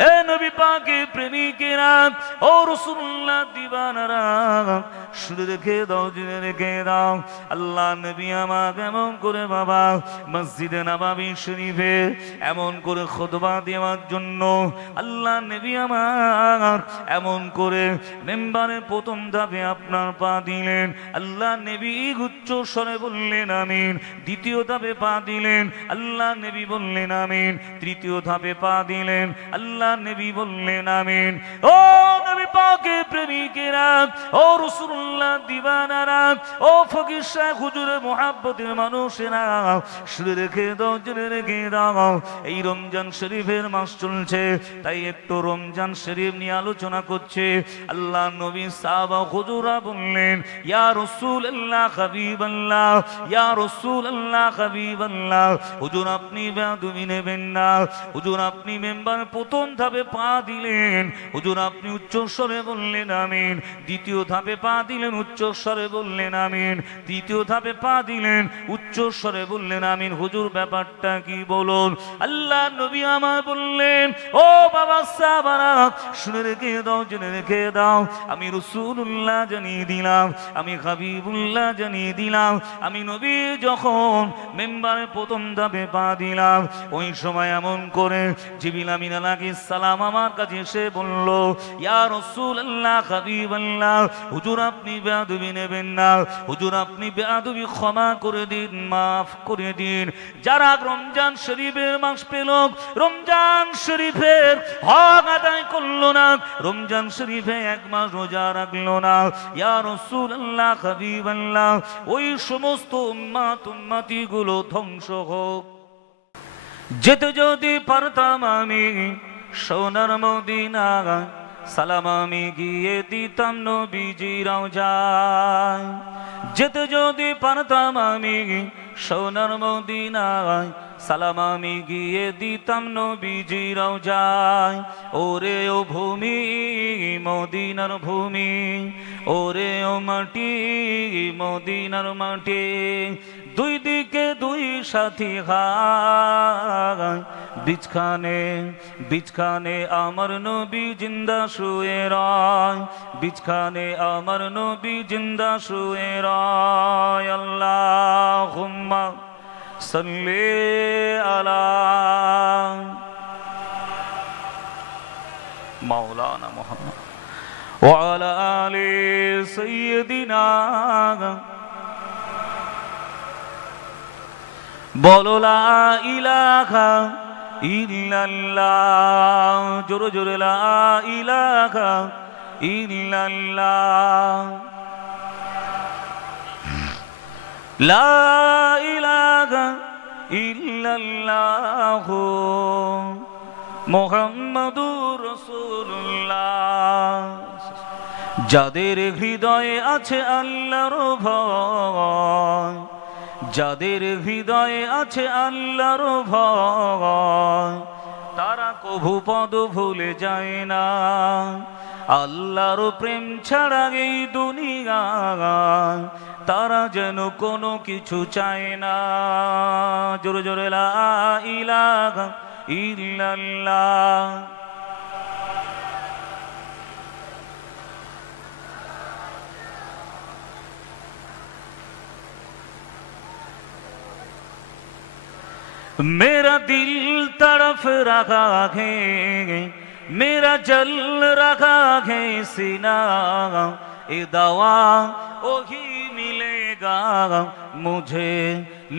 হে নবী পাকের প্রেমিকেরা, ও রাসূলুল্লাহ দিবানারা, শুনে রেখে দাও, জেনে রেখে দাও, আল্লাহ নবী আমার এমন করে বাবা মসজিদে নববী শরীফে এমন করে খুতবা দেওয়ার জন্য আল্লাহ নবী আমার এমন করে মেম্বারে প্রথম ধাপে আপনার পা দিলেন, আল্লাহ নবী উচ্চ স্বরে বললেন আমিন। দ্বিতীয় ধাপে পা দিলেন, আল্লাহ নবী বললেন আমিন। তৃতীয় ধাপে পা দিলেন, আল্লাহ নবী বললেন আমিন। ও নবী পাকের প্রেমিকেরা, ও রাসূলুল্লাহ দিবানারা, ও ফকির শাহ হুজুরের মুহাব্বতের মানুষেরা, শুনে রেখে দাও, জেনে রেখে দাও, এই রমজান শরীফের মাস চলছে, তাই একটু রমজান শরীফ নিয়ে আলোচনা করছে। আল্লাহ নবী সাহাবা হুজুরা বললেন, ইয়া রাসূলুল্লাহ হাবিবাল্লাহ, ইয়া রাসূলুল্লাহ হাবিবাল্লাহ, হুজুর আপনি বেয়াদবি নেবেন না, হুজুর আপনি মেম্বার প্রথম ধাপে পা দিলেন, হুজুর আপনি উচ্চ স্বরে বললেন আমিন। দ্বিতীয় ধাপে পা দিলেন, উচ্চ স্বরে বললেন আমিন। তৃতীয় ধাপে পা দিলেন, উচ্চ স্বরে বললেন আমিন। হুজুর ব্যাপারটা কি বলুন? আল্লাহ নবী আমার বললেন, ও বাবা সাহাবারা, শুনে রেখে দাও, জেনে রেখে দাও, আমি রাসূলুল্লাহ জানিয়ে দিলাম, আমি হাবিবুল্লাহ জানিয়ে দিলাম, আমি নবী যখন মেম্বারে প্রথম ধাপে পা দিলাম, ওই সময় এমন করে জিবরিল আমিন আলাইহিস সালাম আমার কাছে এসে বলল, ইয়া রাসূলুল্লাহ হাবিবাল্লাহ, হুজুর আপনি বেয়াদবি নেবেন না, হুজুর আপনি বেয়াদবি ক্ষমা করে দিন, মাফ করে দিন। যারা রমজান শরীফের মাস পেল, রমজান শরীফের হক আদায় করলো না, রমজান শরীফে এক মাস রোজা রাখলো না, ইয়া রাসূলুল্লাহ হাবিবাল্লাহ, ওই সমস্ত উম্মতি গুলো ধ্বংস হোক। যেতে যদি পারতাম আমি সোনার মদিনা, সালাম আমি গিয়ে দিতাম নবীজি রওজায়। যেতে যদি পারতাম আমি সোনার মদিনায়, সালাম আমি গিয়ে দিতাম নবীজি রওজায়। ওরে ও ভূমি মদিনার ভূমি, ওরে ও মাটি মদিনার মাটি, দুই দিকে দুই সাথী হায়, বিছখানে বিছখানে আমার নবী জিন্দা শুয়ে রয়, বিছখানে আমার নবী জিন্দা শুয়ে রয়। আল্লাহুম্মা সাল্লি আলা মাওলানা মুহাম্মদ ওয়া আলা আলি সাইয়্যিদিনা। বলো লা ইলাহা ইল্লাল্লাহ, জোরে জোরে লা ইলাহা ইল্লাল্লাহ, লা ইলাহা ইল্লাল্লাহ মুহাম্মাদুর রাসূলুল্লাহ। যাদের হৃদয়ে আছে আল্লাহর ভয়, যাদের হৃদয়ে আছে আল্লাহর ভয়, তারা কভু পদ ভুলে যায় না। আল্লাহর প্রেম ছাড়া এই দুনিয়ায় তারা যেন কোনো কিছু চায় না। জোরে জোরে লা ইলাহা ইল্লাল্লাহ। मेरा दिल तड़फ रहा है, मेरा जल रहा है सीना, ये दवा वही मिलेगा मुझे,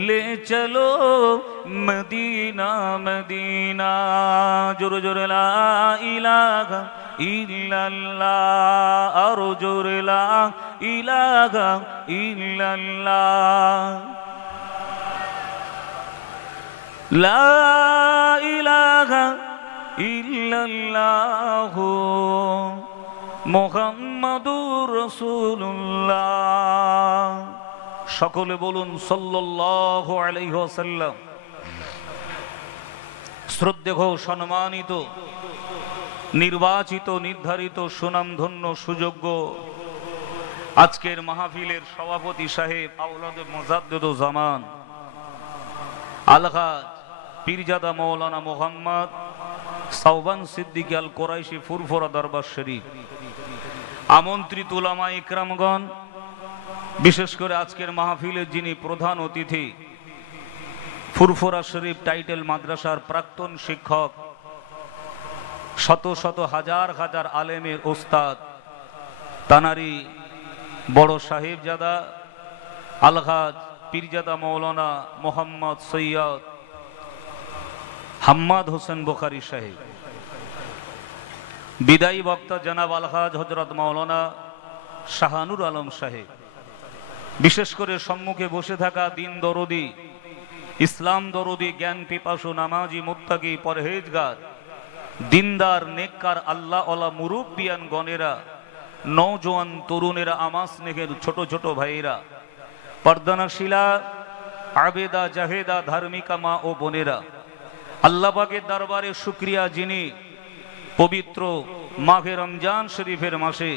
ले चलो मदीना मदीना। जोरे जोरे ला इलाहा इल्लल्लाह, और जोरे ला इलाहा इल्लल्लाह, লা ইলাহা ইল্লাল্লাহ মুহাম্মাদুর রাসূলুল্লাহ। সকলে বলুন সাল্লাল্লাহু আলাইহি ওয়াসাল্লাম। শ্রদ্ধেয় সম্মানিত নির্বাচিত নির্ধারিত সুনামধন্য সুযোগ্য আজকের মাহফিলের সভাপতি সাহেব আওলাদে মুজাদ্দিদুজ্জামান আলহাজ পীরজাদা মৌলানা মোহাম্মদ সাওবান সিদ্দিকী আল কোরাইশি ফুরফুরা দরবার শরীফ, আমন্ত্রিত উলামা ইকরামগণ, বিশেষ করে আজকের মাহফিলের যিনি প্রধান অতিথি, ফুরফুরা শরীফ টাইটেল মাদ্রাসার প্রাক্তন শিক্ষক, শত শত হাজার হাজার আলেমের ওস্তাদ, তানারি বড় সাহেবজাদা আলহাজ পীরজাদা মৌলানা মোহাম্মদ সৈয়দ হাম্মাদ হোসেন বুখারী সাহেব, বিদায়ী বক্তা জনাব আলহাজ হযরত মাওলানা শাহানুর আলম সাহেব, বিশেষ করে সম্মুখে বসে থাকা দিন দরদি, ইসলাম দরদি, জ্ঞান পিপাসু, নামাজি, মুত্তাকি, পরহেজগার, দিনদার, নেককার, আল্লাহ ওয়ালা মুরব্বিয়ান গণেরা, নওজোয়ান তরুণেরা, আমার স্নেহের ছোট ছোট ভাইয়েরা, পর্দানাশীলা, আবেদা, জাহেদা, ধার্মিকা মা ও বোনেরা, আল্লাহ পাকের দরবারে শুকরিয়া, যিনি পবিত্র মাহে রমজান শরীফের মাসে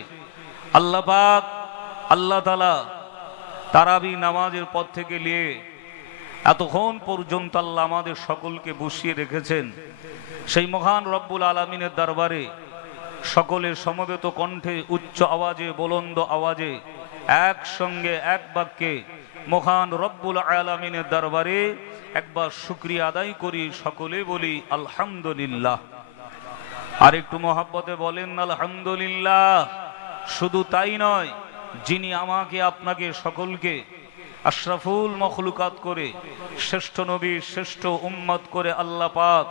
আল্লাহ পাক আল্লাহ তাআলা তারাবি নামাজের পর থেকে নিয়ে এতক্ষণ পর্যন্ত আল্লাহ আমাদের সকলকে বসিয়ে রেখেছেন। সেই মহান রব্বুল আলামিনের দরবারে সকলের সমবেত কণ্ঠে, উচ্চ আওয়াজে, বুলন্দ আওয়াজে, একসঙ্গে এক বাক্যে মহান রব্বুল আলামিনের দরবারে একবার শুকরিয়া আদায় করি, সকলে বলি আলহামদুলিল্লাহ। আর একটু মহাব্বতে বলেন আলহামদুলিল্লাহ। শুধু তাই নয়, যিনি আমাকে আপনাকে সকলকে আশরাফুল মখলুকাত করে, শ্রেষ্ঠ নবী, শ্রেষ্ঠ উম্মত করে আল্লাহ পাক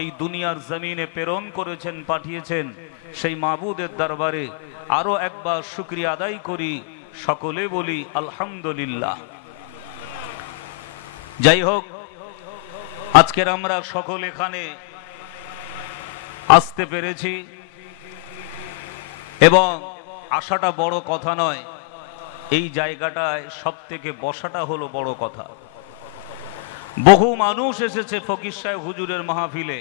এই দুনিয়ার জমিনে প্রেরণ করেছেন, পাঠিয়েছেন, সেই মাবুদের দরবারে আরো একবার শুকরিয়া আদায় করি, সকলে বলি আলহামদুলিল্লাহ। যাই হোক, আজকের আমরা সকল এখানে আসতে পেরেছি এবং আসাটা বড় কথা নয়, এই জায়গাটায় সব থেকে বসাটা হলো বড় কথা। বহু মানুষ এসেছে ফকির সাহেব হুজুরের মাহফিলে,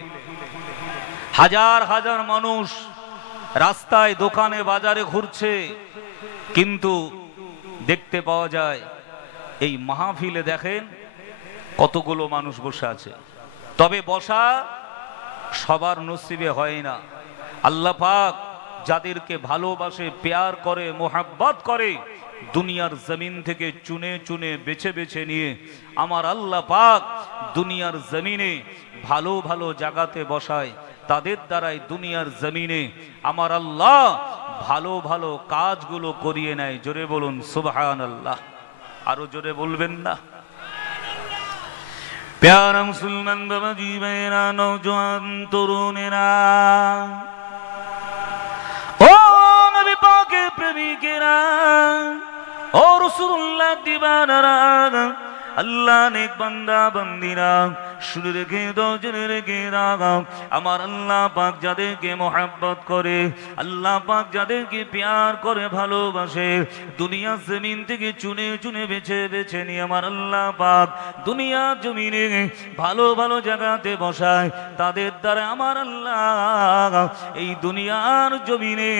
হাজার হাজার মানুষ রাস্তায়, দোকানে, বাজারে ঘুরছে, কিন্তু দেখতে পাওয়া যায় এই মাহফিলে দেখেন কতগুলো মানুষ বসে আছে। তবে বসা সবার নসিবে হয় না। আল্লাহ পাক যাদেরকে ভালোবাসে, প্যার করে, মোহাব্বত করে, দুনিয়ার জমিন থেকে চুনে চুনে বেছে বেছে নিয়ে আমার আল্লাহ পাক দুনিয়ার জমিনে ভালো ভালো জায়গাতে বসায়। তাদের দ্বারাই দুনিয়ার জমিনে আমার আল্লাহ ভালো ভালো কাজগুলো করিয়ে নেয়। জোরে বলুন সুবহানাল্লাহ। আরো জোরে বলবেন না? प्यारा मुसलमान बाबा जी मेरा, नौजवान तरुणेरा, ओ नबी पाक के प्रेमिकेरा, ओ रसूलुल्लाह दीवानारा, अल्लाह नेक बंदा बंदीरा, শুনে রেখে দাও, জেনে রেখে দাও, আমার আল্লাহ পাক যাদেরকে মোহাব্বত করে, আল্লাহ পাক যাদেরকে প্যার করে, ভালোবাসে, দুনিয়া জমিন থেকে চুনে চুনে বেছে বেছে নিয়ে আমার আল্লাহ পাক দুনিয়া জমিনে ভালো ভালো জায়গাতে বসায়। তাদের দ্বারা আমার আল্লাহ এই দুনিয়ার জমিনে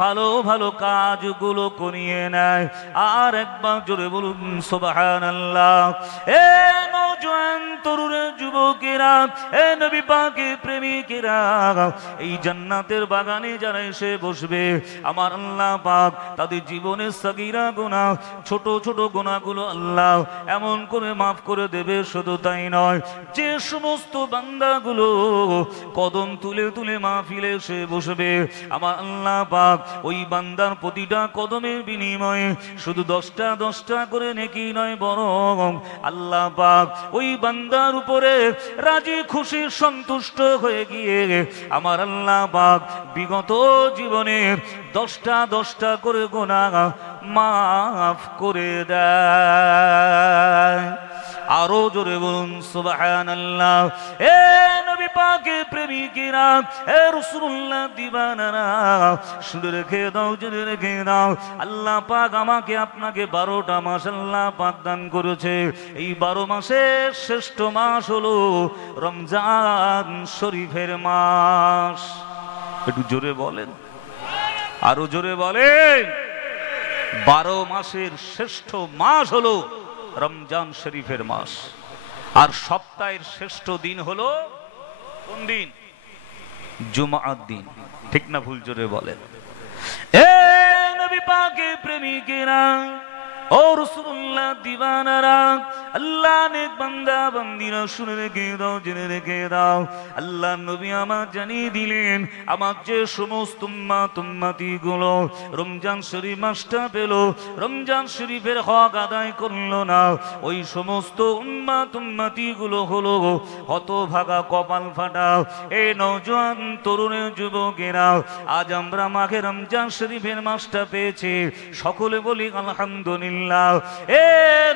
ভালো ভালো কাজগুলো করিয়ে নেয়। আর একবার জোরে বলুন সুবহানাল্লাহ। এ নওজোয়ান তরুণ যুবকেরা, এ নবী পাকের প্রেমিকেরা, এই জান্নাতের বাগানে যারা এসে বসবে, আমার আল্লাহ পাক তাদের জীবনের সাগীরা গুনাহ, ছোট ছোট গুনাহগুলো আল্লাহ এমন করে মাফ করে দেবে। শুধু তাই নয়, যে সমস্ত বান্দাগুলো কদম তুলে তুলে মাহফিলে এসে বসবে, আমার আল্লাহ পাক ওই বান্দার প্রতিটা কদমের বিনিময়ে শুধু 10টা 10টা করে নেকি নয়, বরং আল্লাহ পাক ওই বান্দার উপরে রাজি খুশি সন্তুষ্ট হয়ে গিয়ে আমার আল্লাহ পাক বিগত জীবনের 10টা 10টা করে গুনাহ মাফ করে দেয়। আরো জোরে বলুন সুবহানাল্লাহ। এ নবী পাকের প্রেমিকেরা, এ রাসূলুল্লাহ দিবানারা, শুনে রেখে দাও, জেনে রেখে দাও, আল্লাহ পাক আমাকে আপনাকে 12টা মাস আল্লাহ পাক দান করেছে। এই 12 মাসের শ্রেষ্ঠ মাস হলো রমজান শরীফের মাস। একটু জোরে বলেন, আরো জোরে বলেন। 12 মাসের শ্রেষ্ঠ মাস হলো রমজান শরীফের মাস। আর সপ্তাহের শ্রেষ্ঠ দিন হলো কোন দিন? জুমার দিন, ঠিক না ভুল জোরে বলেন? এ নবী পাকের প্রেমিকেরা, ও রাসূলুল্লাহ দিওয়ানারা, আল্লাহ নেক বান্দা বান্দিরা, শুনে রেখে দাও, জেনে রেখে দাও, আল্লাহ নবী আমার জানিয়ে দিলেন, আমার যে সমস্ত উম্মতি গুলো রমজান শরীফ মাসটা পেল, রমজান শরীফের হক আদায় করলো না, ওই সমস্ত উম্মতি গুলো হলো হতভাগা, কপাল ফাটা। এই নওজোয়ান তরুণের যুবকেরা, আজ আমরা মাঘে রমজান শরীফের মাসটা পেয়েছি, সকলে বলি আলহামদুলিল্লাহ। এ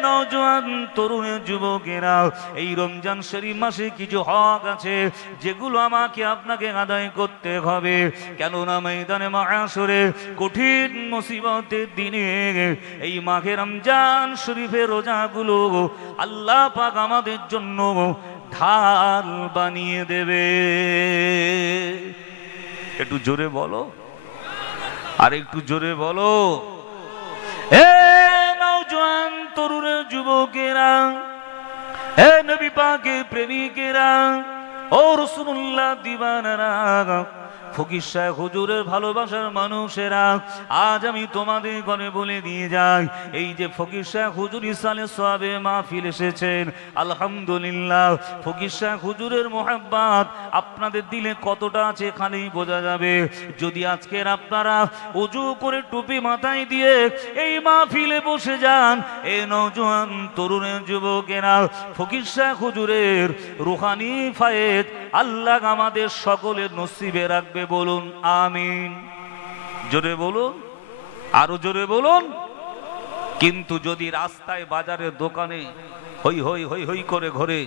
নওজোয়ান তরুণের যুবকেরা, এই রমজান শরীফ মাসে কিছু হক আছে যেগুলো আমাকে আপনাকে আদায় করতে হবে, কেননা ময়দানে মাহশরে কঠিন মুসিবতের দিনে এই মাঘে রমজান শরীফের রোজাগুলো আল্লাহ পাক আমাদের জন্য ঢাল বানিয়ে দেবে। একটু জোরে বলো, আর একটু জোরে বলো। এ নওজোয়ান তরুণের যুবকেরা, হে নবী পাকের প্রেমিকেরা, ও রাসূলুল্লাহ দিওয়ানারা, ফকির সাহেব হুজুরের ভালোবাসার মানুষেরা, আজ আমি তোমাদের ঘরে বলে দিয়ে যাই, এই যে ফকির সাহেব হুজুর ইসালে সওয়াবে মাহফিল এসেছেন, আলহামদুলিল্লাহ, ফকির সাহেব হুজুরের মোহাব্বত আপনাদের দিলে কতটা আছে খালি বোঝা যাবে যদি আজকের আপনারা ওযু করে টুপি মাথায় দিয়ে এই মাহফিলে বসে যান। এই নওজোয়ান তরুণের যুবকেরা, ফকির সাহেব হুজুরের রুহানি ফায়েদ আল্লাহ আমাদের সকলের নসিবে রাখবে, বলুন আমিন। জোরে বলুন, আরো জোরে বলুন। কিন্তু যদি রাস্তায় বাজারে দোকানে হই হই হই হই করে ঘরে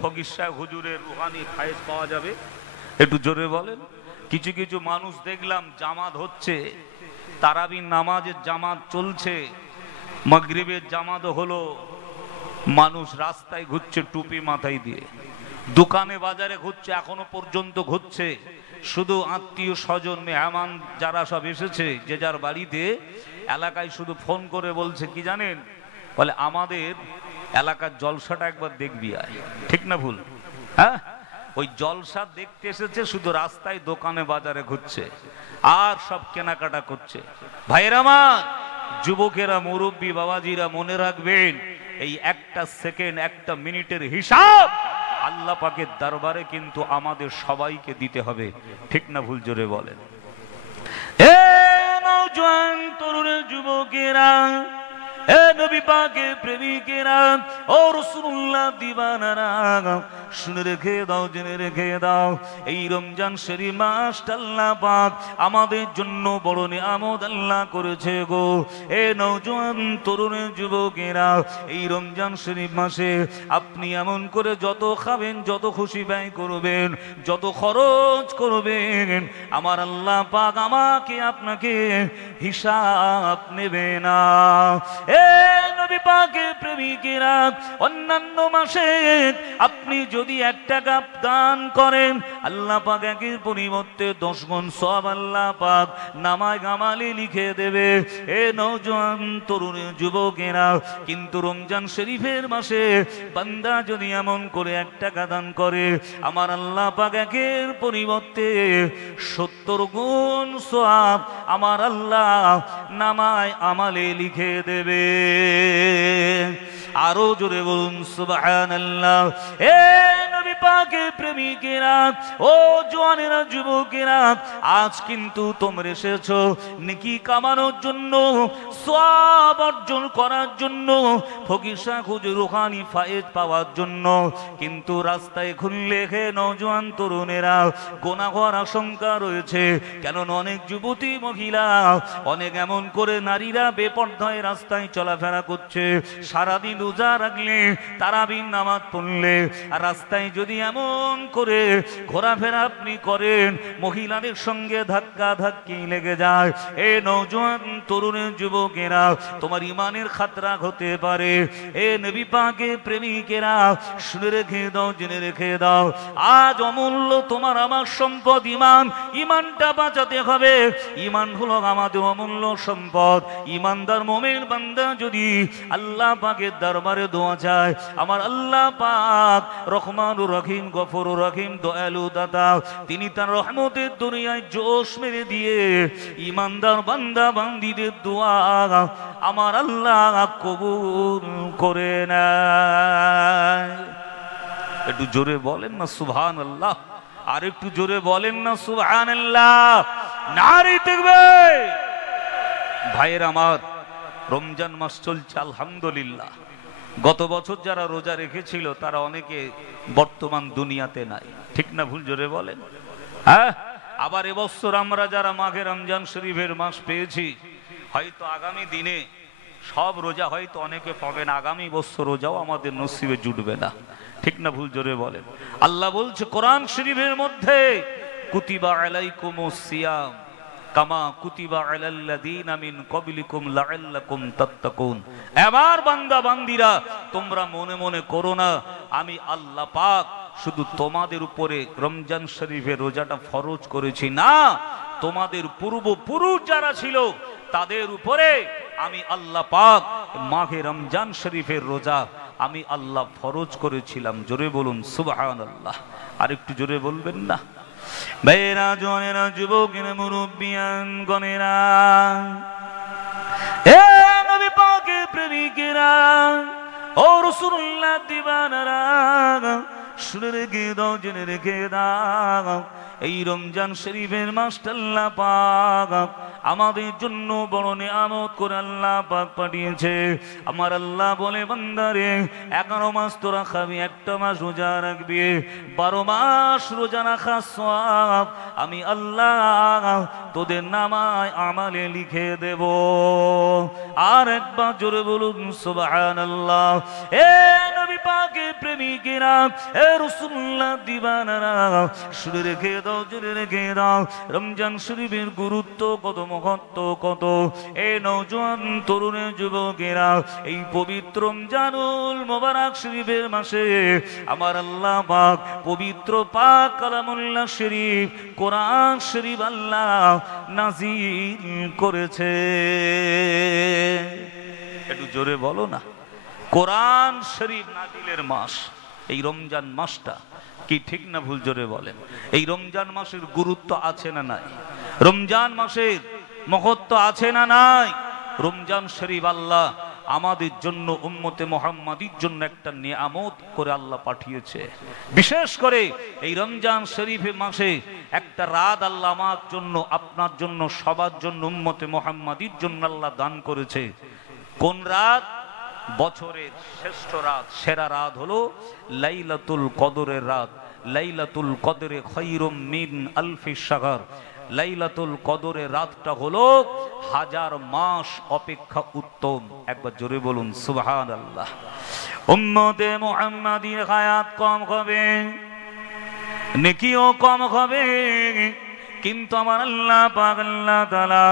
ফকির সাহেব হুজুরের রুহানি ফায়েজ পাওয়া যাবে? একটু জোরে বলেন। কিছু কিছু মানুষ দেখলাম জামাত হচ্ছে, তারাবির নামাজের জামাত চলছে, মাগরিবের জামাত হলো, মানুষ রাস্তায় ঘুরছে টুপি মাথায় দিয়ে, দোকানে বাজারে ঘুরছে, এখনো পর্যন্ত ঘুরছে, শুধু আত্মীয় স্বজন মেহমান যারা সব এসেছে যে যার বাড়িতে, এলাকায় শুধু ফোন করে বলছে কি জানেন, বলে আমাদের এলাকার জলসাটা একবার দেখবি আয়, ঠিক না ভুল? হ্যাঁ, ওই জলসা দেখতে এসেছে, শুধু রাস্তায় দোকানে বাজারে ঘুরছে আর সব কেনাকাটা করছে। ভাইয়েরা আমার, যুবকেরা, মুরব্বী বাবাজিরা, মনে রাখবেন, এই একটা সেকেন্ড, একটা মিনিটের হিসাব আল্লাহ পাকের দরবারে কিন্তু আমাদের সবাইকে দিতে হবে, ঠিক না ভুল জোরে বলেন? এ নওজোয়ান তরুণের যুবকেরা, এ নবী পাকের প্রেমিকেরা, ও রাসূলুল্লাহ দিওয়ানারা, শুনে রেখে দাও, জেনে রেখে দাও, এই রমজান শরীফ মাসটা আল্লাহ পাক আমাদের জন্য বড় নিয়ামত আল্লাহ করেছে গো। এ নওজোয়ান তরুণের যুবকেরা, এই রমজান শরীফ মাসে আপনি এমন করে যত খাবেন, যত খুশি ব্যয় করবেন, যত খরচ করবেন, আমার আল্লাহ পাক আমাকে আপনাকে হিসাব নেবে না। এ নবী পাকের প্রেমিকেরা, অন্যান্য মাসে আপনি যদি 1 টাকা দান করেন, আল্লাহ পাক একের পরিবর্তে 10 গুণ সওয়াব আল্লাহ পাক নামায় আমালে লিখে দেবে। এ নওজোয়ান তরুণ যুবকেরা, কিন্তু রমজান শরীফের মাসে বান্দা যদি এমন করে 1 টাকা দান করে, আমার আল্লাহ পাক একের পরিবর্তে 70 গুণ সওয়াব আমার আল্লাহ নামায় আমালে লিখে দেবে। আরো জোরে বলুন সুবহানাল্লাহ। এ নবী পাকের প্রেমিকেরা, ও জওয়ানেরা, যুবকেরা, আজ কিন্তু তোমরা এসেছো নেকি কামানোর জন্য, সওয়াব অর্জন করার জন্য, ফকির সাহেব হুজুর রুহানি ফায়েজ পাওয়ার জন্য, কিন্তু রাস্তায় ঘুরলে হে নওজোয়ান তরুণেরা গুনাহর আশঙ্কা রয়েছে। কেননা অনেক যুবতী মহিলা, অনেক এমন করে নারীরা বেপরদায় রাস্তায় চলাফেরা করছে। সারাদিন রোজা রাখলে, তারাবির নামাজ পড়লে, আর রাস্তায় যদি এমন করে ঘোরাফেরা আপনি করেন, মহিলাদের সঙ্গে ধাক্কা ধাক্কি লেগে যায়। এ নওজোয়ান তরুণের যুবকেরা, তোমার ইমানের খাতরা হতে পারে। এ নবী পাকের প্রেমিকেরা, শুনে রেখে দাও, জেনে রেখে দাও, আজ অমূল্য তোমার আমার সম্পদ ইমান। ইমানটা বাঁচাতে হবে। ইমান হলো আমাদের অমূল্য সম্পদ। ইমানদার মুমিন বান্দা যদি আল্লাহ পাকের দরবারে দোয়া চায়, আমার আল্লাহ পাক রহমানুর রহিম গফুর গফুরুর রহিম, দয়ালু দাতা। তিনি তার রহমতের দুনিয়ায় জোশ মেরে দিয়ে ইমানদার বান্দা বান্দীদের দোয়া আমার আল্লাহ কবুল করে নেয়। একটু জোরে বলেন না সুবহানাল্লাহ, আর একটু জোরে বলেন না সুবহানাল্লাহ। নারী দেখবে ভাইয়ের আমার, রমজান মাস চলছে আলহামদুলিল্লাহ। গত বছর যারা রোজা রেখেছিল তারা অনেকে বর্তমান দুনিয়াতে নাই, ঠিক না ভুল? জোরে বলেন। হ্যাঁ, আবার এবছর আমরা যারা মাঘে রমজান শরীফের মাস পেয়েছি, হয়তো আগামী দিনে সব রোজা হয়তো অনেকে পাবেন, আগামী বছর রোজাও আমাদের নসিবে জুটবে না, ঠিক না ভুল? জোরে বলেন। আল্লাহ বলছে কোরআন শরীফের মধ্যে, কুতিবা আলাইকুমুস সিয়াম কামা কুতিবা আলাল্লাযীনা মিন ক্বাবলিকুম লাআল্লাকুম তাত্তাকুন। আমার বান্দা বান্দীরা, তোমরা মনে মনে করো না আমি আল্লাহ পাক শুধু তোমাদের উপরে রমজান শরীফের রোজাটা ফরজ করেছি, না, তোমাদের পূর্বপুরুষ যারা ছিল তাদের উপরে আমি আল্লাহ পাক মাঘে রমজান শরীফের রোজা আমি আল্লাহ ফরজ করেছিলাম। জোরে বলুন সুবহানাল্লাহ। আর একটু জোরে বলবেন না? ভাইয়েরা, জনেরা, যুবকেরা, মুরব্বিয়ান গণেরা, হে নবী পাকের প্রেমিকেরা, ও রাসূলুল্লাহ দিবানারা, শুনে রেখে দাও, জেনে রেখে দাও, এই রমজান শরীফের মাসটা আল্লাহ পাক আমাদের জন্য বড় নিয়ামত করে আল্লাহ পাক পাঠিয়েছে। আমার আল্লাহ বলে, বান্দারে 11 মাস তোরা খাবি, একটা মাস রোজা রাখবি, 12 মাস রোজা রাখা সওয়াব আমি আল্লাহ তোদের নামায় আমালে লিখে দেব। আর একবার জোরে বলুন সুবহানাল্লাহ। এ নবী পাকের প্রেমিকেরা, এ রাসূলুল্লাহ দিবানারা, শুনে রেখে দাও, জেনে রেখে দাও, রমজান শরীফের গুরুত্ব কত, মহত্ব কত। এই নওজোয়ান তরুণের যুবকেরা, এই পবিত্র রমজানুল মোবারক শরীফের মাসে আমার আল্লাহ পাক পবিত্র পাক কালামুল্লাহ শরীফ, কোরআন শরীফ আল্লাহ নাজিল করেছে। একটু জোরে বলো না। কোরআন শরীফ নাজিলের মাস এই রমজান মাসটা, কি ঠিক না ভুল? জোরে বলেন। এই রমজান মাসের গুরুত্ব আছে না নাই? রমজান মাসের মহত্ব আছে না নাই? রমজান শরীফ আল্লাহ আমাদের জন্য, উম্মতে মুহাম্মাদীর জন্য একটা নিয়ামত করে আল্লাহ পাঠিয়েছে। বিশেষ করে এই রমজান শরীফের মাসে একটা রাত আল্লাহ আমার জন্য, আপনার জন্য, সবার জন্য, উম্মতে মুহাম্মাদীর জন্য আল্লাহ দান করেছে। কোন রাত? বছরের শ্রেষ্ঠ রাত, সেরা রাত হলো লাইলাতুল কদরের রাত। লাইলাতুল কদরে খায়রুম মিন আলফি শাহর। লাইলাতুল কদরের রাতটা হলো 1000 মাস অপেক্ষা উত্তম। একবার জোরে বলুন সুবহানাল্লাহ। উম্মতে মুহাম্মাদীর হায়াত কম হবে, নেকিও কম হবে, কিন্তু আমার আল্লাহ পাক, আল্লাহ তাআলা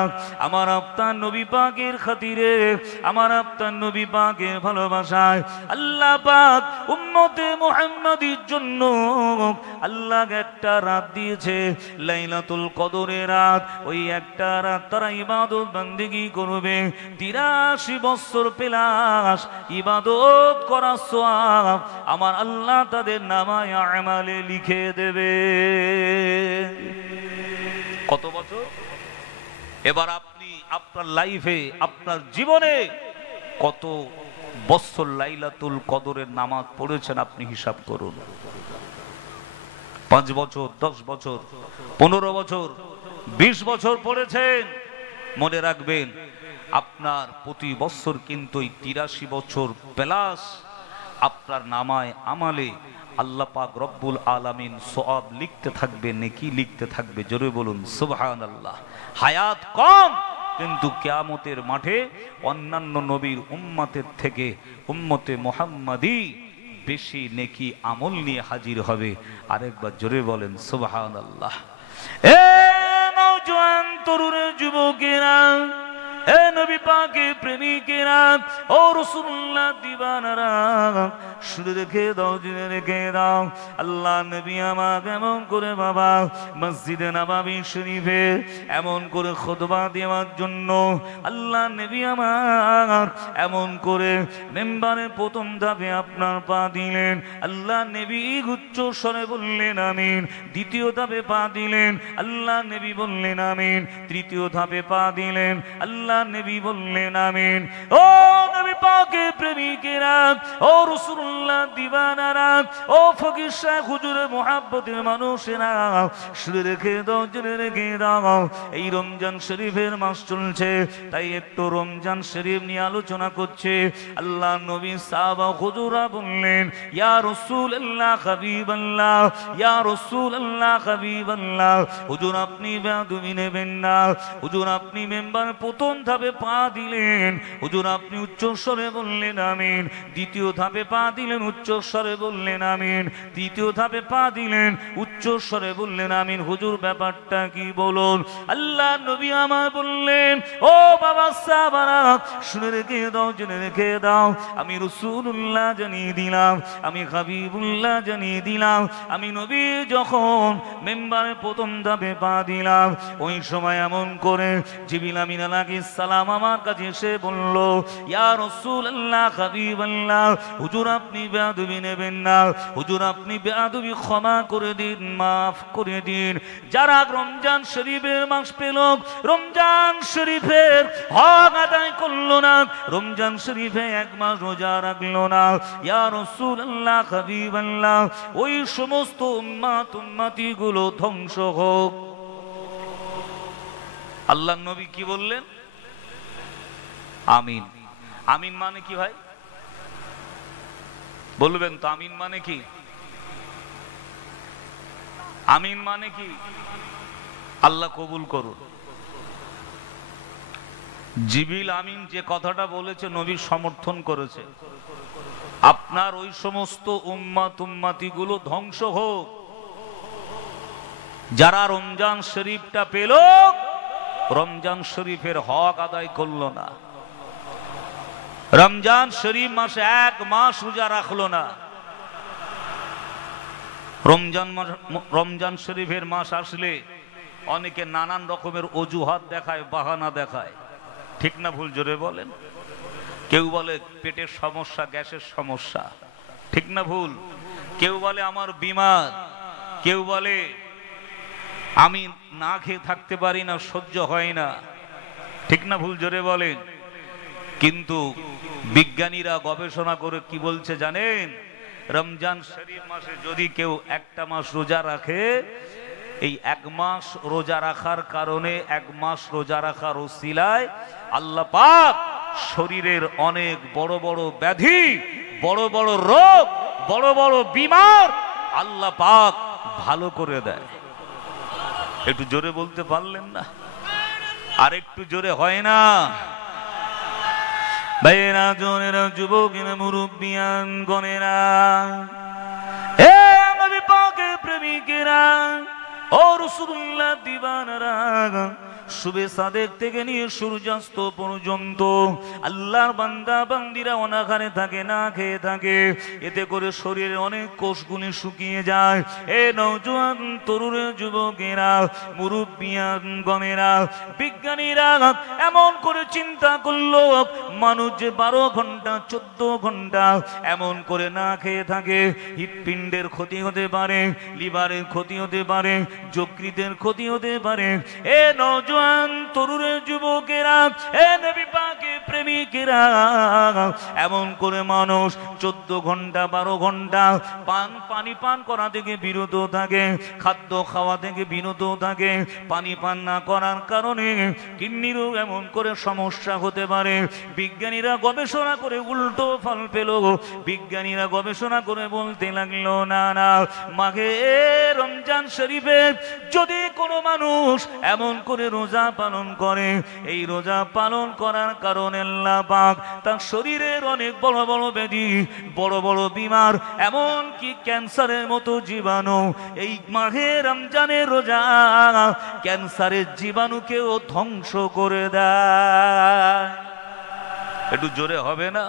আমার আপনার নবী পাকের খাতিরে, আমার আপনার নবী পাকের ভালোবাসায় আল্লাহ পাক উম্মতে মুহাম্মাদীর জন্য আল্লাহ একটা রাত দিয়েছে, লাইলাতুল কদরের রাত। ওই একটা রাত তারা ইবাদত বান্দেগি করবে, 83 বছর প্লাস ইবাদত করার সওয়াব আমার আল্লাহ তাদের নামায়ে আমালে লিখে দেবে। কত বছর? এবার আপনি আপনার লাইফে, আপনার জীবনে কত বছর লাইলাতুল কদরের নামাজ পড়েছেন আপনি হিসাব করুন। 5 বছর, 10 বছর, 15 বছর, 20 বছর পড়েছেন। মনে রাখবেন আপনার প্রতি বছর কিন্তু 83 বছর প্লাস আপনার নামায় আমালে আল্লাহ পাক রব্বুল আলামিন সওয়াব লিখতে থাকবে, নেকি লিখতে থাকবে। জোরে বলুন সুবহানাল্লাহ। হায়াত কম, কিন্তু কিয়ামতের মাঠে অন্যান্য নবীর উম্মতের থেকে উম্মতে মুহাম্মাদী বেশি নেকি আমল নিয়ে হাজির হবে। আরেকবার জোরে বলেন সুবহানাল্লাহ। এ নওজোয়ান তরুণ যুবকেরা, এ নবী পাকের প্রেমিকেরা, ও রাসূলুল্লাহ দিবানারা, শুনে রেখে দাও, জেনে রেখে দাও, আল্লাহ নবী আমাকে এমন করে বাবা মসজিদে নববী শরীফে এমন করে খুতবা দেওয়ার জন্য আল্লাহ নবী আমার এমন করে মেম্বারে প্রথম ধাপে আপনার পা দিলেন, আল্লাহ নবী উচ্চ স্বরে বললেন আমিন। দ্বিতীয় ধাপে পা দিলেন, আল্লাহ নবী বললেন আমিন। তৃতীয় ধাপে পা দিলেন, আল্লাহ নবী বললেন আমিন। ও নবী পাকের প্রেমিকেরা, ও রাসূলুল্লাহ দিবানারা, ও ফকির শাহ হুজুরের মুহাব্বতের মানুষেরা, শুনে রেখে দাও, জেনে রেখে দাও, এই রমজান শরীফের মাস চলছে, তাই একটু রমজান শরীফ নিয়ে আলোচনা করছে। আল্লাহ নবী সাহাবা হুজুরা বললেন, ইয়া রাসূলুল্লাহ হাবিবাল্লাহ, ইয়া রাসূলুল্লাহ হাবিবাল্লাহ, হুজুর আপনি বেয়াদবি নেবেন না, হুজুর আপনি মেম্বার প্রথম ধাপে পা দিলেন, হুজুর আপনি উচ্চ স্বরে বললেন আমিন। দ্বিতীয় ধাপে পা দিলেন, উচ্চ স্বরে বললেন আমিন। তৃতীয় ধাপে পা দিলেন, উচ্চ স্বরে বললেন আমিন। হুজুর ব্যাপারটা কি বলুন? আল্লাহ নবী আমার বললেন, ও বাবা সাহাবারা, শুনে রেখে দাও, জেনে রেখে দাও, আমি রাসূলুল্লাহ জানিয়ে দিলাম, আমি হাবিবুল্লাহ জানিয়ে দিলাম, আমি নবী যখন মেম্বারে প্রথম ধাপে পা দিলাম, ওই সময় এমন করে জিবরিল আমিন আলাইহিস সালাম আমার কাছে এসে বলল, ইয়া রাসূলুল্লাহ হাবিবাল্লাহ, হুজুর আপনি বেয়াদবি নেবেন না, হুজুর আপনি বেয়াদবি ক্ষমা করে দিন, মাফ করে দিন। যারা রমজান শরীফের মাস পেল, রমজান শরীফের হক আদায় করলো না, রমজান শরীফে এক মাস রোজা রাখলো না, ইয়া রাসূলুল্লাহ হাবিবাল্লাহ, ওই সমস্ত উম্মতি গুলো ধ্বংস হোক। আল্লাহ নবী কি বললেন? আমিন। আমিন মানে কি ভাই? বলবেন তো আমিন মানে কি? আমিন মানে কি? আল্লাহ কবুল করুন। জিবরিল আমিন যে কথাটা বলেছে নবী সমর্থন করেছে, আপনার ওই সমস্ত উম্মতি গুলো ধ্বংস হোক যারা রমজান শরীফটা পেল, রমজান শরীফের হক আদায় করলো না, রমজান শরীফ মাসে এক মাস রোজা রাখলো না। রমজান শরীফের মাস আসলে অনেকে নানান রকমের অজুহাত দেখায়, বাহানা দেখায়, ঠিক না ভুল? জোরে বলেন। কেউ বলে পেটের সমস্যা, গ্যাসের সমস্যা, ঠিক না ভুল? কেউ বলে আমার বিমার, কেউ বলে আমি না খেয়ে থাকতে পারি না, সহ্য হয় না, ঠিক না ভুল? জোরে বলেন। কিন্তু বিজ্ঞানীরা গবেষণা করে কি বলছে জানেন? রমজান শরীফ মাসে যদি কেউ একটা মাস রোজা রাখে, এই এক মাস রোজা রাখার কারণে, এক মাস রোজা রাখার ওসিলায় আল্লাহ পাক শরীরের অনেক বড় বড় ব্যাধি, বড় বড় রোগ, বড় বড় বিমার আল্লাহ পাক ভালো করে দেয়। একটু জোরে বলতে পারলেন না? আর একটু জোরে হয় না? ভাইয়েরা, জোনেরা, যুবকেরা, মুরব্বিয়ান গণেরা, এ নবী পাকের প্রেমিকেরা, ও রাসূলুল্লাহ দিবানারা, শুভে সাদেক থেকে নিয়ে সূর্যাস্ত পর্যন্ত আল্লাহর বান্দা বান্দিরা অনাহারে থাকে, না খেয়ে থাকে, এতে করে শরীরে অনেক কোষগুলি শুকিয়ে যায়। এ নওজোয়ান তরুণ যুবকেরা, মুরব্বিয়ান গণেরা, বিজ্ঞানীরা এমন করে চিন্তা করলো, মানুষ যে 12 ঘন্টা 14 ঘন্টা এমন করে না খেয়ে থাকে, হৃৎপিণ্ডের ক্ষতি হতে পারে, লিভারের ক্ষতি হতে পারে, যকৃতের ক্ষতি হতে পারে। এ নওজোয়ান তরুণ যুবকেরা, এ নবী পাকের প্রেমিকেরা, এমন করে মানুষ 14 ঘন্টা 12 ঘন্টা পানি পান করা থেকে বিরত থাকে, খাদ্য খাওয়া থেকে বিরত থাকে। পানি পান না করার কারণে কিডনিরও এমন করে সমস্যা হতে পারে। বিজ্ঞানীরা গবেষণা করে উল্টো ফল পেল। বিজ্ঞানীরা গবেষণা করে বলতে লাগলো, না না, মাঘে রমজান শরীফে যদি কোনো মানুষ এমন করে রোজা পালন করে, এই রোজা পালন করার কারণে আল্লাহ পাক তার শরীরের অনেক বড় বড় ব্যাধি, বড় বড় বিমার, এমন কি ক্যান্সারের মতো জীবাণু এই মাহে রমজানের রোজা ক্যান্সারের জীবাণুকেও ধ্বংস করে দেয়। একটু জোরে হবে না?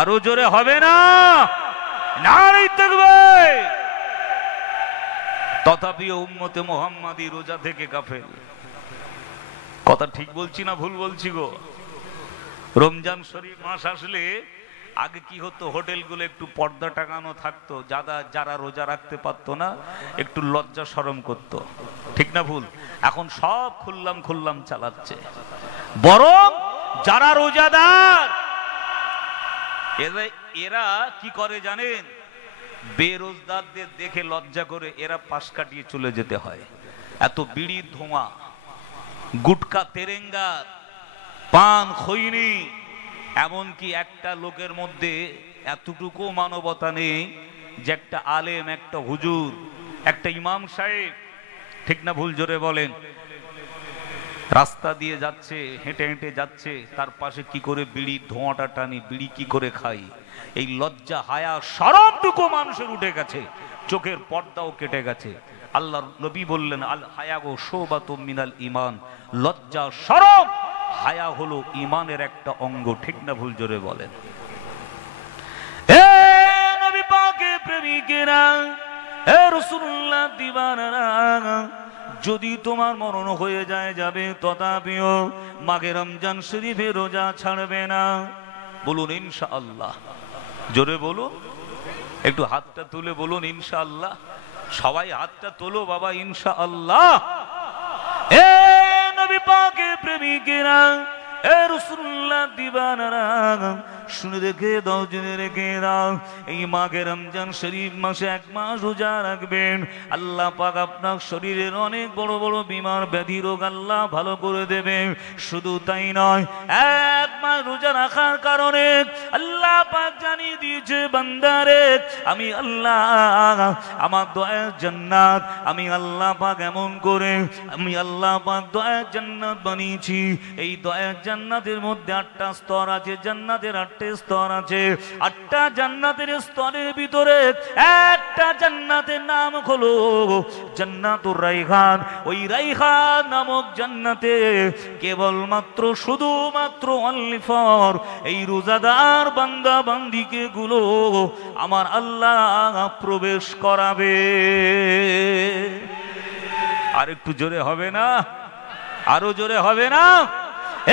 আরো জোরে হবে না? নারী তাকবীর। তথাপিও উম্মতে মুহাম্মাদি রোজা থেকে গাফেল। কথা ঠিক বলছি না ভুল বলছি গো? রমজান শরীফ মাস আসলে আগে কি হতো, হোটেলগুলো একটু পর্দা টাঙানো থাকতো, যারা রোজা রাখতে পারতো না একটু লজ্জা শরম করতো, ঠিক না ভুল? এখন সব খুললাম চালাচ্ছে। বরং যারা রোজাদার এরা কি করে জানেন? বেরোজগারদের দেখে লজ্জা করে এরা পাশ কাটিয়ে চলে যেতে হয়। এত বিড়ির ধোঁয়া, গুটকা, তেরেঙ্গা, পান, খৈনি, এমনকি একটা লোকের মধ্যে এতটুকু মানবতা নেই যে একটা আলেম, একটা হুজুর, একটা ইমাম সাহেব, ঠিক না ভুল জোরে বলেন, রাস্তা দিয়ে যাচ্ছে, হেঁটে হেঁটে যাচ্ছে, তার পাশে কি করে বিড়ির ধোঁয়াটা টানি, বিড়ি কি করে খাই, এই লজ্জা হায়া শরমটুকু মানুষের উঠে গেছে, চোখের পর্দাও কেটে গেছে। আল্লাহর নবী বললেন, আল হায়াগো শোবাতুম মিনাল ঈমান, লজ্জা শরম হায়া হলো ঈমানের একটা অঙ্গ, ঠিক না ভুল জোরে বলেন? এ নবী পাকের প্রেমিকেরা, এ রাসূলুল্লাহ দিওয়ানারা, যদি তোমার মরণ হয়ে যায় যাবে, তথাপিও মাঘে রমজান শরীফে রোজা ছাড়বে না। বলুন ইনশাআল্লাহ। জোরে বলুন, একটু হাতটা তুলে বলুন ইনশাআল্লাহ। সবাই হাতটা তোলো বাবা, ইনশাআল্লাহ। এ নবী পাকের প্রেমিকেরা, এ রাসূলুল্লাহ দিওয়ানারা, শুনে রেখে দাও, জেনে রেখে দাও, এই মাঘে রমজান শরীফ মাসে 1 মাস রোজা রাখবেন, আল্লাহ পাক আপনার শরীরের অনেক বড় বড় বিমার ব্যাধি রোগ আল্লাহ ভালো করে দেবেন। শুধু তাই নয়, 1 মাস রোজা রাখার কারণে আল্লাহ পাক জানিয়ে দিয়েছে, বান্দারে আমি আল্লাহ আমার দয়ার জান্নাত, আমি আল্লাহ পাক এমন করে আমি আল্লাহ পাক দয়ার জান্নাত বানিয়েছি। এই দয়ার জান্নাতের মধ্যে 8টা স্তর আছে, জান্নাতের 8টা স্তর আছে। 8টা জান্নাতের স্তরের ভিতরে একটা জান্নাতের নাম হলো জান্নাতুর রাইহান। ওই রাইহান নামক জান্নাতে কেবলমাত্র শুধুমাত্র অনলি ফর এই রোজাদার বান্দা বান্দিকে গুলো আমার আল্লাহ প্রবেশ করাবে। আর একটু জোরে হবে না? আরো জোরে হবে না?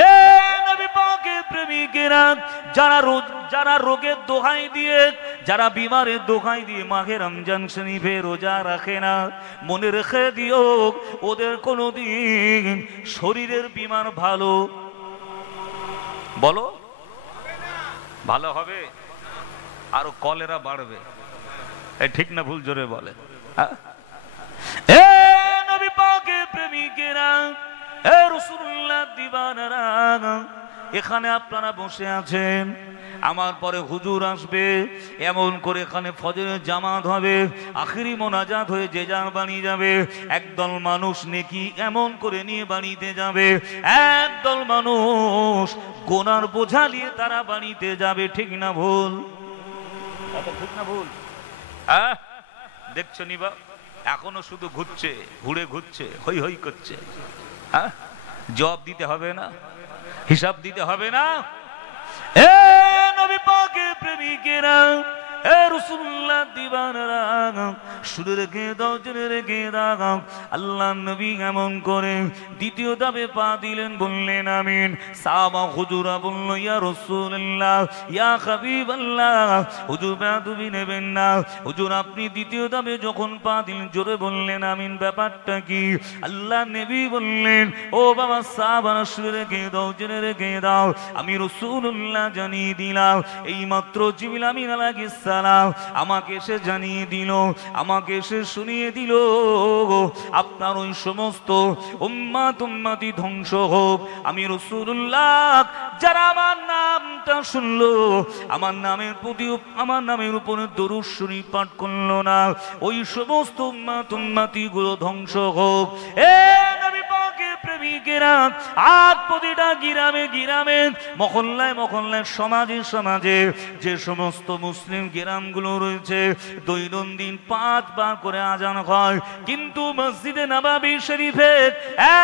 এ নবী পাকের প্রেমিকেরা, যারা রোগের দোহাই দিয়ে, যারা বিমারের দোহাই দিয়ে মাঘে রমজান শরীফে রোজা রাখে না, মনে রেখে দিও ওদের কোনোদিন শরীরের বিমার ভালো, বলো ভালো হবে, আরো কলেরা বাড়বে। ঠিক না ভুল জোরে বলে? এ নবী পাকের প্রেমিকেরা, এ রাসূলুল্লাহ দিওয়ানারা, এখানে আপনারা বসে আছেন, আমার পরে হুজুর আসবে, এমন করে এখানে ফজরের জামাত হবে, আখিরি মোনাজাত হয়ে যে যার বাড়ি যাবে। একদল মানুষ নেকি এমন করে নিয়ে বাড়িতে যাবে, একদল মানুষ গোনার বোঝা নিয়ে তারা বাড়িতে যাবে। ঠিক না ভুল? ঠিক না ভুল? দেখছো নিবা, এখনো শুধু ঘুরছে, ঘুরছে, হই হই করছে। জবাব দিতে হবে না? হিসাব দিতে হবে না? এ নবী পাকের প্রেমিকেরা, এ রাসূলুল্লাহ দিওয়ানারা, শুনে রেখে দাও, জেনে রেখে দাও, আল্লাহ নবী এমন করে দ্বিতীয় ধাপে পা দিলেন, বললেন আমিন। সাহাবা হুজুরা বলল, ইয়া রাসূলুল্লাহ, ইয়া হাবিবাল্লাহ, হুজুর বেয়াদবি নেবেন না, হুজুর আপনি দ্বিতীয় ধাপে যখন পা দিলেন জোরে বললেন আমিন, ব্যাপারটা কি? আল্লাহ নবী বললেন, ও বাবা সাহাবারা, শুনে রেখে দাও, জেনে রেখে দাও, আমি রাসূলুল্লাহ জানিয়ে দিলাম, এই মাত্র জিবরিল আমিন আলাইহিস সালাম আমাকে এসে জানিয়ে দিল, আমাকে এসে শুনিয়ে দিল, আপনার ওই সমস্ত উম্মতি ধ্বংস হোক। আমি রাসূলুল্লাহ, যারা আমার নামটা শুনলো, আমার নামের উপরে দরুদ শরীফ পাঠ করলো না, ওই সমস্ত উম্মতি গুলো ধ্বংস হোক। এ নবী পাকের প্রেমিক প্রেমিকেরা আজ প্রতিটা গ্রামে গ্রামে মহল্লায় মহল্লায় সমাজে সমাজে যে সমস্ত মুসলিম গ্রামগুলো রয়েছে দৈনন্দিন 5 বার করে আজান হয়, কিন্তু মসজিদে নববী শরীফে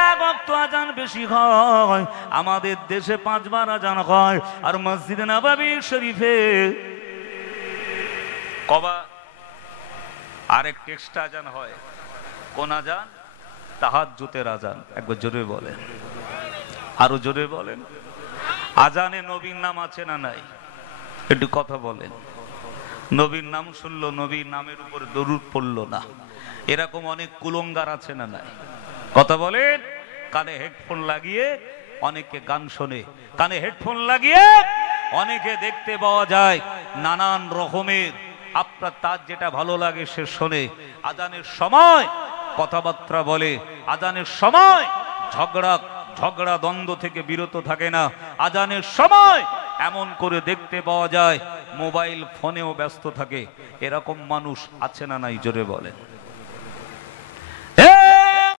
এক ওয়াক্ত আজান বেশি হয়। আমাদের দেশে 5 বার আজান হয়, আর মসজিদে নববী শরীফে কবার আরেক টেক্সট আজান হয়। কোন আজান? তাহাজ্জুদের আজান। একবার জোরে বলেন, আরো জোরে বলেন। আজানে নবীর নাম আছে না নাই? একটু কথা বলেন। নবীর নাম শুনলো, নবীর নামের উপরে দরুদ পড়লো না, এরকম অনেক কুলঙ্গার আছে না নাই? কথা বলেন। কানে হেডফোন লাগিয়ে অনেকে গান শোনে, কানে হেডফোন লাগিয়ে অনেকে দেখতে পাওয়া যায় নানান রকমের আপনার তার যেটা ভালো লাগে সে শোনে। আজানের সময় কথাবার্তা বলে, আজানের সময় ঝগড়া দ্বন্দ্ব থেকে বিরত থাকে না। আজানের সময় এমন করে দেখতে পাওয়া যায় মোবাইল ফোনেও ব্যস্ত থাকে। এরকম মানুষ আছে না নাই? জোরে বলেন।